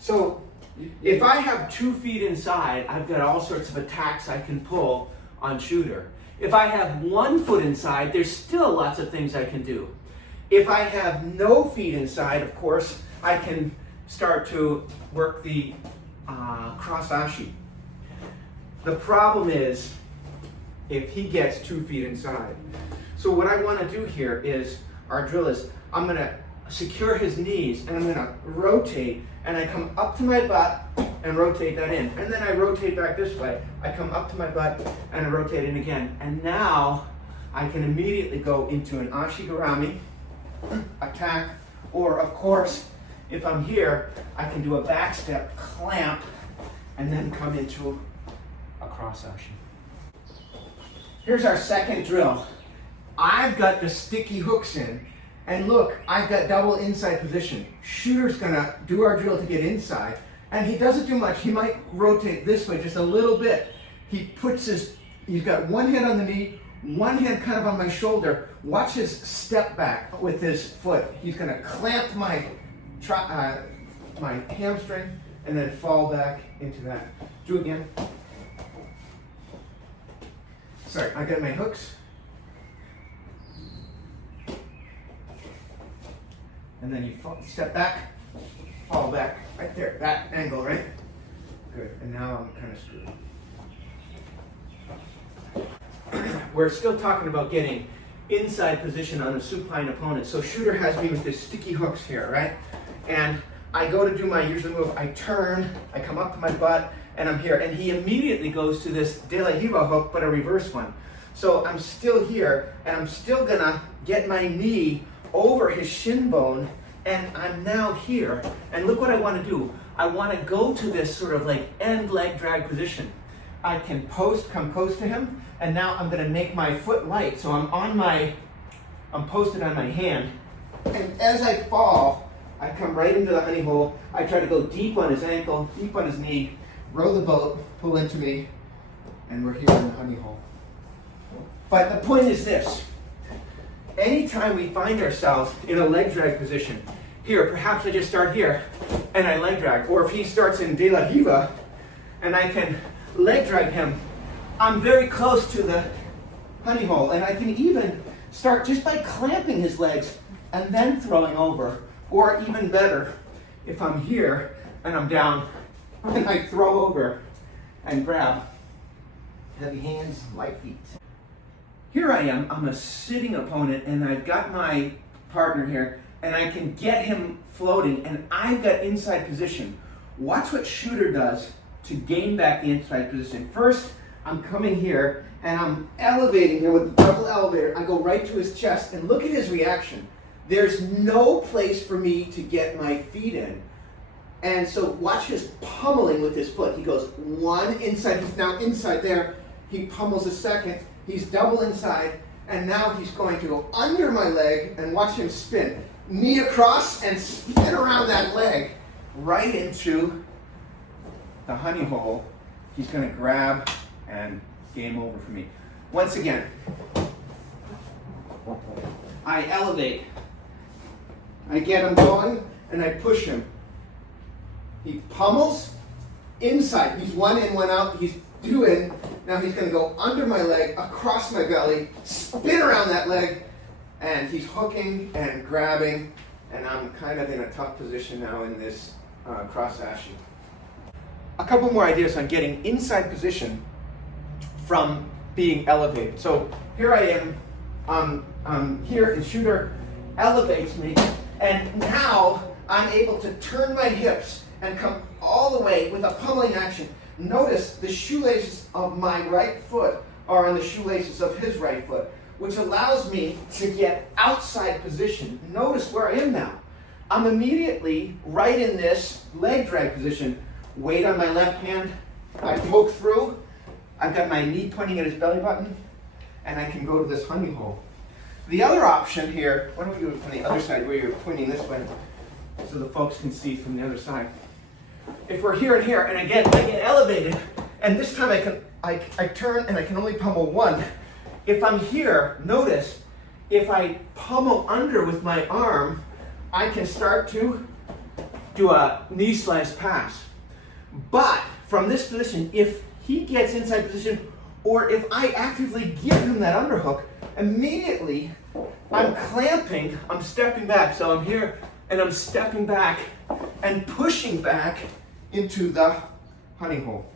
So if I have 2 feet inside, I've got all sorts of attacks I can pull on shooter. If I have 1 foot inside, there's still lots of things I can do. If I have no feet inside, of course, I can start to work the cross ashi. The problem is if he gets 2 feet inside. So what I want to do here is, our drill is, I'm going to secure his knees and I'm going to rotate, and I come up to my butt and rotate that in. And then I rotate back this way. I come up to my butt and I rotate in again. And now I can immediately go into an ashigarami attack, or of course, if I'm here, I can do a back step, clamp, and then come into a cross ashi. Here's our second drill. I've got the sticky hooks in, and look, I've got double inside position. Shooter's gonna do our drill to get inside, and he doesn't do much. He might rotate this way just a little bit. He's got one hand on the knee, one hand kind of on my shoulder. Watch his step back with his foot. He's gonna clamp my hamstring and then fall back into that. Do it again. Sorry, I got my hooks. And then you step back, fall back, right there, that angle, right? Good, and now I'm kind of screwed. We're still talking about getting inside position on a supine opponent. So shooter has me with his sticky hooks here, right? And I go to do my usual move, I turn, I come up to my butt, and I'm here. And he immediately goes to this de la hiva hook, but a reverse one. So I'm still here, and I'm still gonna get my knee over his shin bone, and I'm now here. And look what I want to do. I want to go to this sort of like end leg drag position. I can come close to him, and now I'm going to make my foot light. So I'm posted on my hand, and as I fall, I come right into the honey hole. I try to go deep on his ankle, deep on his knee, row the boat, pull into me, and we're here in the honey hole. But the point is this. Anytime we find ourselves in a leg drag position, here, perhaps I just start here and I leg drag, or if he starts in de la hiva and I can leg drag him, I'm very close to the honey hole, and I can even start just by clamping his legs and then throwing over, or even better, if I'm here and I'm down and I throw over and grab. Heavy hands, light feet. Here I am, I'm a sitting opponent, and I've got my partner here, and I can get him floating, and I've got inside position. Watch what shooter does to gain back the inside position. First, I'm coming here, and I'm elevating here with the double elevator. I go right to his chest, and look at his reaction. There's no place for me to get my feet in. And so watch his pummeling with his foot. He goes one inside, he's now inside there. He pummels a second. He's double inside, and now he's going to go under my leg, and watch him spin. Knee across and spin around that leg right into the honey hole. He's going to grab, and game over for me. Once again, I elevate. I get him going, and I push him. He pummels inside. He's one in, one out. He's doing. Now he's going to go under my leg, across my belly, spin around that leg, and he's hooking and grabbing, and I'm kind of in a tough position now in this cross ashi. A couple more ideas on getting inside position from being elevated. So here I am, here, and shooter elevates me, and now I'm able to turn my hips and come all the way with a pummeling action. Notice the shoelaces of my right foot are on the shoelaces of his right foot, which allows me to get outside position. Notice where I am now. I'm immediately right in this leg drag position. Weight on my left hand. I poke through. I've got my knee pointing at his belly button, and I can go to this honey hole. The other option here, why don't we do it from the other side where you're pointing this way so the folks can see from the other side. If we're here and here, and again, I get elevated, and this time I turn and I can only pummel one. If I'm here, notice, if I pummel under with my arm, I can start to do a knee slice pass. But from this position, if he gets inside position, or if I actively give him that underhook, immediately I'm clamping, I'm stepping back. So I'm here and I'm stepping back and pushing back into the honey hole.